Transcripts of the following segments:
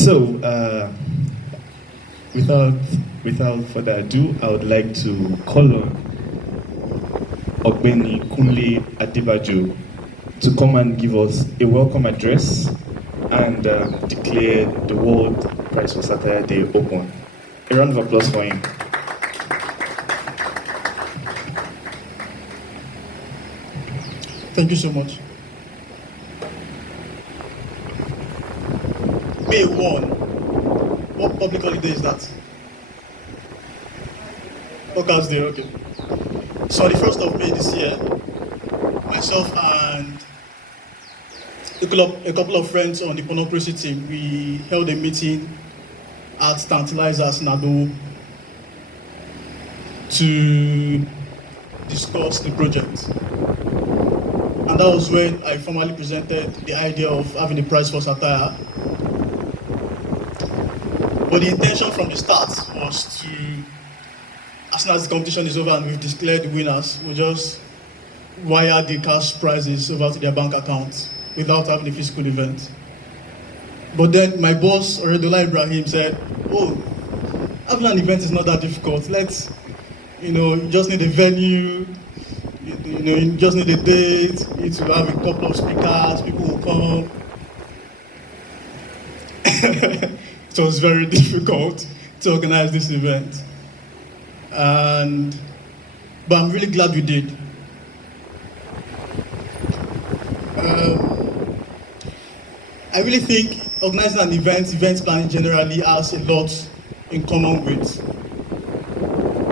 So, without without further ado, I would like to call on Ogbeni Kunle Adebajo to come and give us a welcome address and declare the World Prize for Satire Day open. A round of applause for him. Thank you so much. May 1. What public holiday is that? Workers' Day, okay. So the 1st of May this year, myself and a couple of friends on the Punocracy team, we held a meeting at Tantalizers Nado to discuss the project. And that was when I formally presented the idea of having a prize for satire. But the intention from the start was to, as soon as the competition is over and we've declared the winners, we'll just wire the cash prizes over to their bank account without having a physical event. But then my boss, Kunle Ibrahim, said, "Oh, having an event is not that difficult. You just need a venue, you just need a date, you need to have a couple of speakers, people will come." It was very difficult to organize this event. But I'm really glad we did. I really think organizing an event planning generally has a lot in common with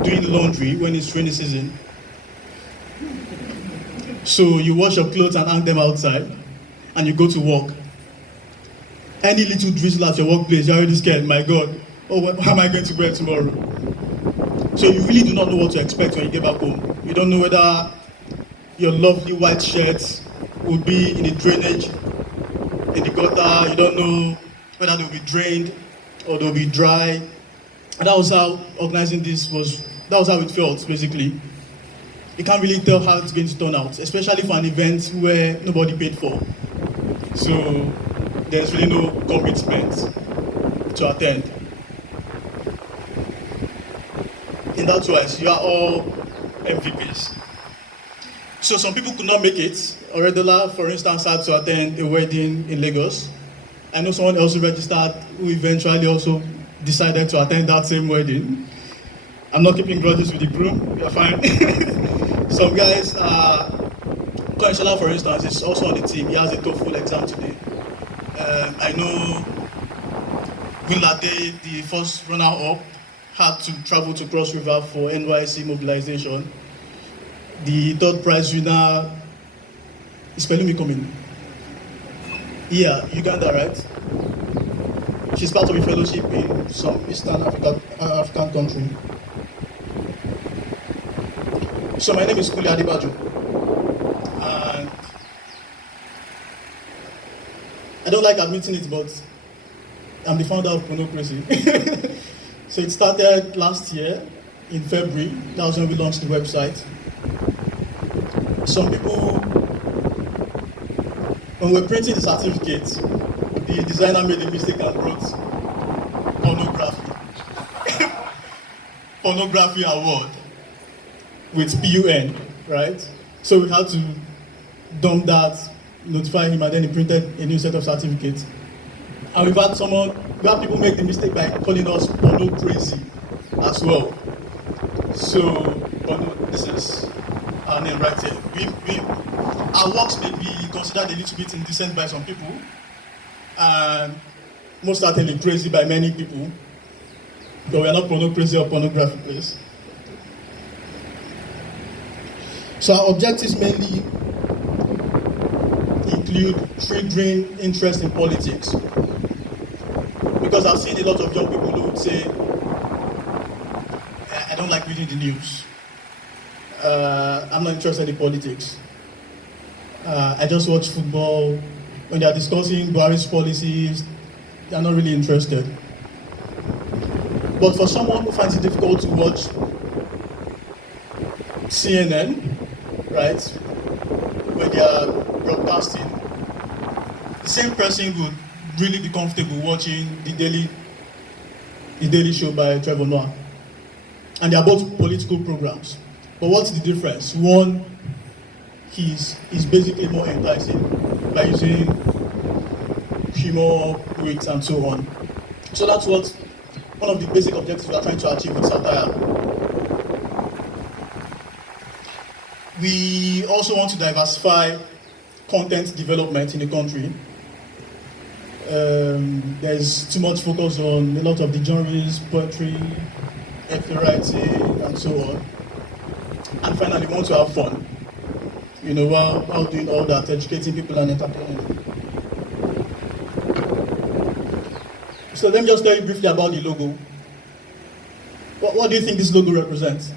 doing laundry when it's rainy season. So you wash your clothes and hang them outside, and you go to work. Any little drizzle at your workplace, you're already scared. My God, how am I going to wear tomorrow? So you really do not know what to expect when you get back home. You don't know whether your lovely white shirt will be in the drainage, in the gutter. You don't know whether they'll be drained or they'll be dry. And that was how organizing this was. That was how it felt, basically. You can't really tell how it's going to turn out, especially for an event where nobody paid for. So there's really no commitment to attend. In that wise, you are all MVPs. So some people could not make it. Oredola, for instance, had to attend a wedding in Lagos. I know someone else who registered who eventually also decided to attend that same wedding. I'm not keeping grudges with the groom, we are fine. Some guys, Kunle, for instance, is also on the team. He has a TOEFL exam today. I know Kunle, the first runner-up, had to travel to Cross River for NYC mobilization. The third prize winner is Pelumi coming. Yeah, Uganda, right? She's part of a fellowship in some Eastern African country. So my name is Kunle Adebajo, and I don't like admitting it, but I'm the founder of Punocracy. So it started last year in February. That was when we launched the website. Some people, when we were printing the certificate, the designer made a mistake and wrote pornography award with PUN, right? So we had to dump that, notify him, and then he printed a new set of certificates. And we had people make the mistake by calling us Punocracy as well. So, this is our name right here. Our works may be considered a little bit indecent by some people, and most certainly crazy by many people, but we are not Punocracy or pornography, please. So our objectives mainly include triggering interest in politics. Because I've seen a lot of young people who would say, I don't like reading the news. I'm not interested in politics. I just watch football. When they are discussing Buhari's policies, they're not really interested. But for someone who finds it difficult to watch CNN, right, where they are broadcasting, the same person would really be comfortable watching the Daily Show by Trevor Noah. And they are both political programs. But what's the difference? One is basically more enticing by using humor, wit, and so on. So that's one of the basic objectives we are trying to achieve with satire. We also want to diversify content development in the country. There's too much focus on a lot of the genres, poetry, essay writing, and so on. And finally, we want to have fun. You know, while doing all that, educating people and entertaining them. So let me just tell you briefly about the logo. What do you think this logo represents?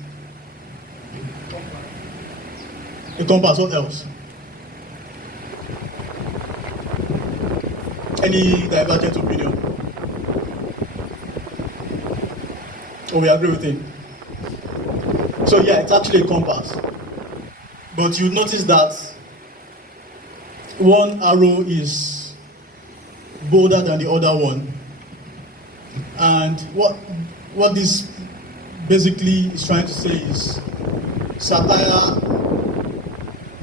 A compass, what else? Any divergent opinion? Oh, we agree with him. So yeah, it's actually a compass. But you notice that one arrow is bolder than the other one. And what this basically is trying to say is satire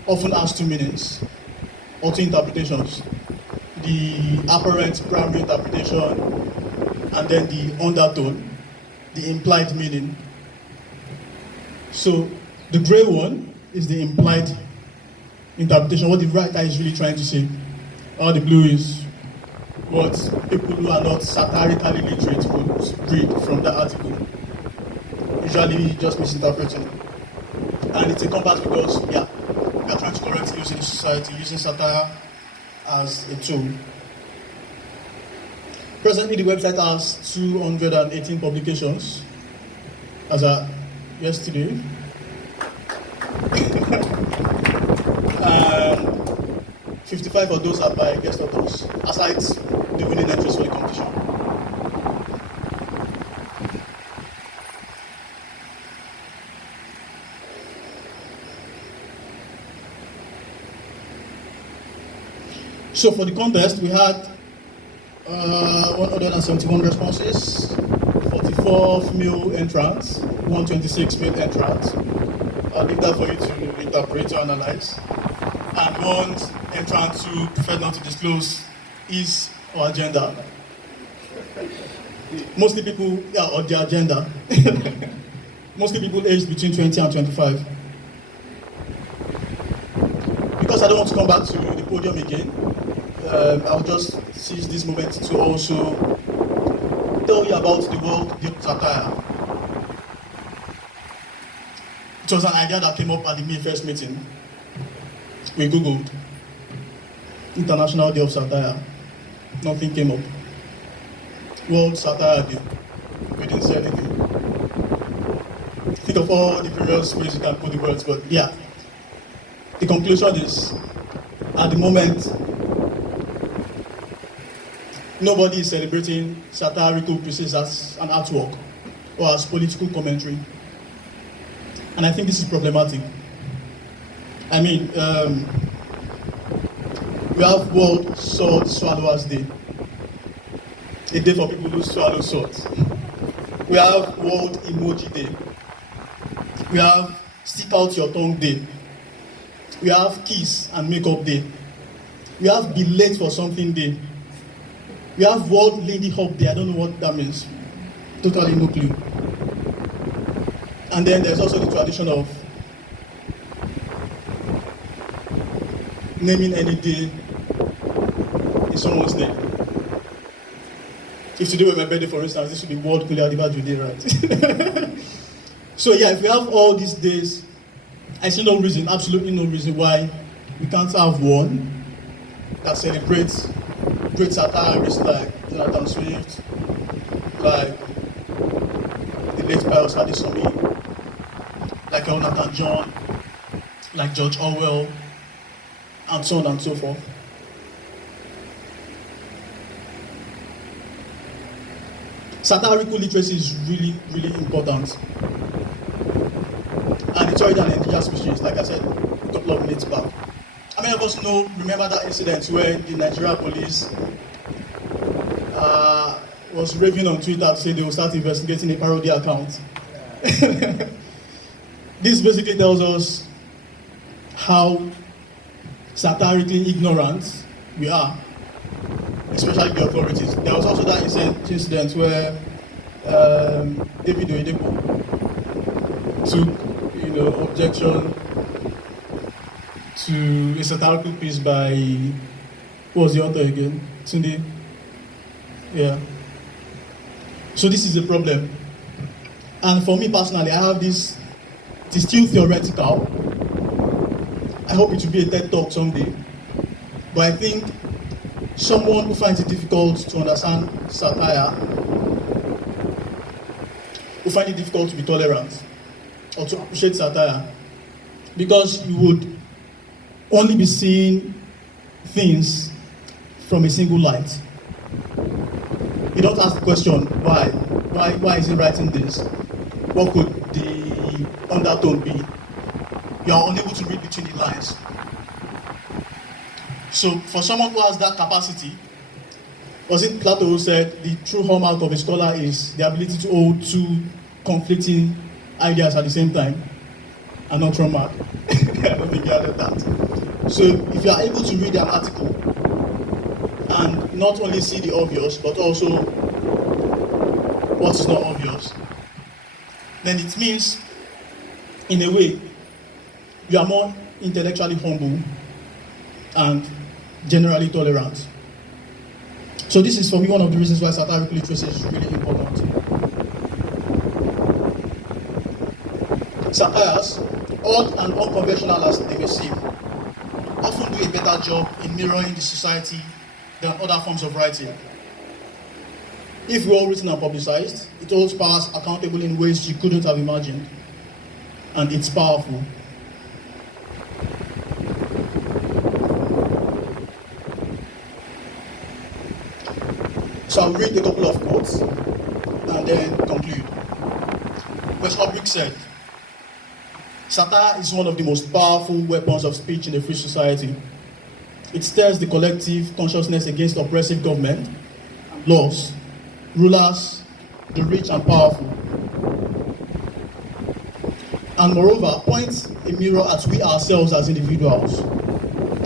often has two meanings or two interpretations. The apparent primary interpretation and then the undertone, the implied meaning. So the gray one is the implied interpretation, what the writer is really trying to say. Or the blue is what people who are not satirically literate would read from the article. Usually just misinterpreting. And it's a compass because, yeah, we are trying to correct ills in the society, using satire as a tool. Presently, the website has 218 publications as of yesterday. And 55 of those are by guest authors, aside the winning entries for the competition. So for the contest, we had 171 responses, 44 female entrants, 126 male entrants. I'll leave that for you to interpret or analyze. And one entrant who preferred not to disclose his or her gender. Mostly people, or their gender. Mostly people aged between 20 and 25. Because I don't want to come back to the podium again, I'll just seize this moment to also tell you about the World Satire. It was an idea that came up at the May 1st meeting. We Googled International Day of Satire. Nothing came up. World Satire Day. We didn't say anything. Think of all the various ways you can put the words, but yeah. The conclusion is, at the moment, nobody is celebrating satirical pieces as an artwork or as political commentary. And I think this is problematic. I mean, we have World Sword Swallowers Day, a day for people who swallow swords. We have World Emoji Day. We have Stick Out Your Tongue Day. We have Kiss and Makeup Day. We have Be Late for Something Day. We have World Lady Hop Day. I don't know what that means. Totally no clue. And then there's also the tradition of naming any day in someone's name. If today were my birthday, for instance, this would be World Kunle Adebajo Day, right? So yeah, if we have all these days, I see no reason, absolutely no reason why we can't have one that celebrates great satirists like Jonathan Swift, like the late Pius Adesomi, like Jonathan John, like George Orwell, and so on and so forth. Satirical literacy is really, really important. And it's already an endangered species, like I said a couple of minutes back. How many of us remember that incident where the Nigerian police was raving on Twitter to say they will start investigating a parody account. This basically tells us how satirically ignorant we are, especially the authorities. There was also that incident where David Oyedepo took, objection to a satirical piece by, who was the author again? Tunde. Yeah. So this is a problem. And for me personally, I have this, it is still theoretical. I hope it will be a TED Talk someday. But I think someone who finds it difficult to understand satire will find it difficult to be tolerant or to appreciate satire, because you would only be seeing things from a single light. You don't ask the question, why? Why is he writing this? What could the undertone be? You are unable to read between the lines. So for someone who has that capacity, was it Plato who said the true hallmark of a scholar is the ability to hold two conflicting ideas at the same time, and not wrong mark? I don't think he added that. So if you are able to read an article and not only see the obvious, but also what is not obvious, then it means, in a way, you are more intellectually humble and generally tolerant. So this is, for me, one of the reasons why satirical literacy is really important. Satires, odd and unconventional as they may seem, often do a better job in mirroring the society than other forms of writing. If well written and publicized, it holds powers accountable in ways you couldn't have imagined, and it's powerful. So I'll read a couple of quotes and then conclude. West Ulbricht said, "Satire is one of the most powerful weapons of speech in a free society. It stirs the collective consciousness against oppressive government, laws, rulers, the rich and powerful. And moreover, points a mirror at we ourselves as individuals,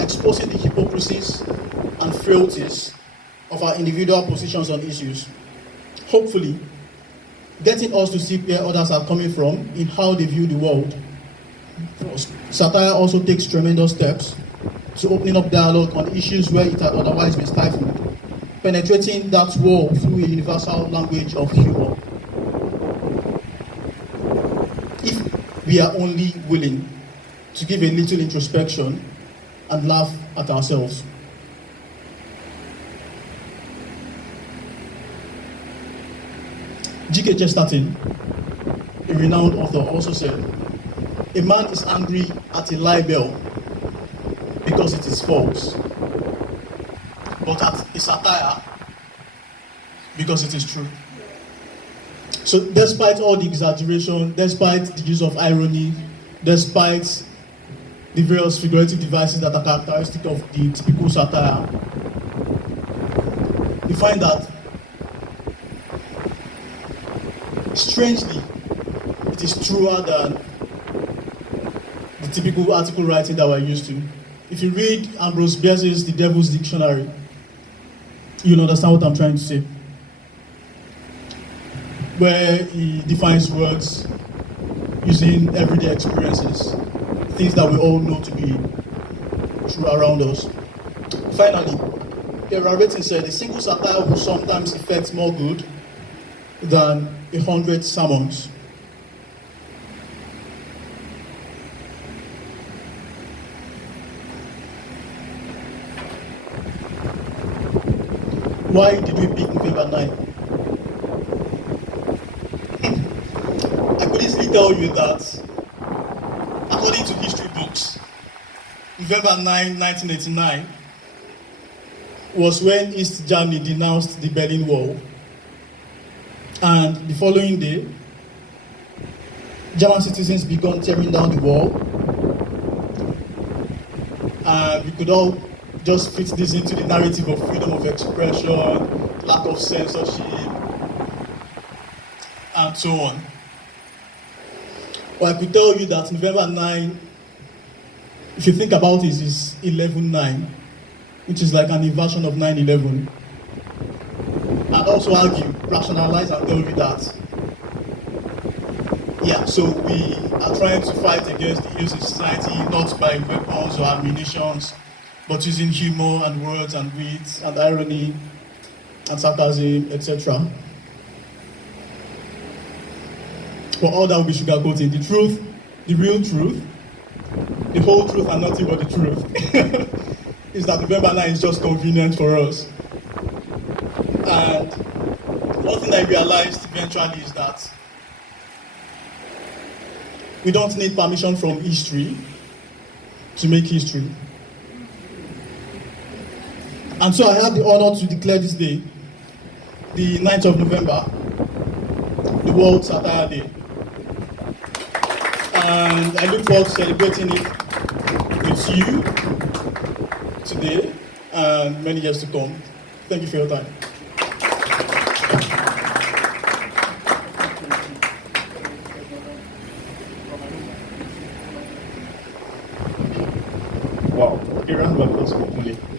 exposing the hypocrisies and frailties of our individual positions on issues. Hopefully, getting us to see where others are coming from in how they view the world. Satire also takes tremendous steps to opening up dialogue on issues where it had otherwise been stifled, penetrating that wall through a universal language of humor. If we are only willing to give a little introspection and laugh at ourselves." G.K. Chesterton, a renowned author, also said, "A man is angry at a libel because it is false, but at a satire because it is true." So despite all the exaggeration, despite the use of irony, despite the various figurative devices that are characteristic of the typical satire, we find that, strangely, it is truer than the typical article writing that we're used to. If you read Ambrose Bierce's The Devil's Dictionary, you'll understand what I'm trying to say, where he defines words using everyday experiences, things that we all know to be true around us. Finally, Kera Rating said, "A single satire will sometimes effect more good than 100 sermons." Why did we pick November 9? I could easily tell you that, according to history books, November 9, 1989 was when East Germany denounced the Berlin Wall. And the following day, German citizens began tearing down the wall. And we could all just fit this into the narrative of freedom of expression, lack of censorship, and so on. But I could tell you that November 9, if you think about it, is 11/9, which is like an inversion of 9/11. And also argue, rationalize, and tell you that, yeah, so we are trying to fight against the ills in society, not by weapons or ammunitions, but using humor and words and wit and irony and sarcasm, etc. For all that will be sugarcoating. The truth, the real truth, the whole truth and nothing but the truth, is that November 9 is just convenient for us. And one thing I realized eventually is that we don't need permission from history to make history. And so I have the honor to declare this day, the 9th of November, the World Satire Day. And I look forward to celebrating it with you today and many years to come. Thank you for your time. Wow, a round of applause for Kunle.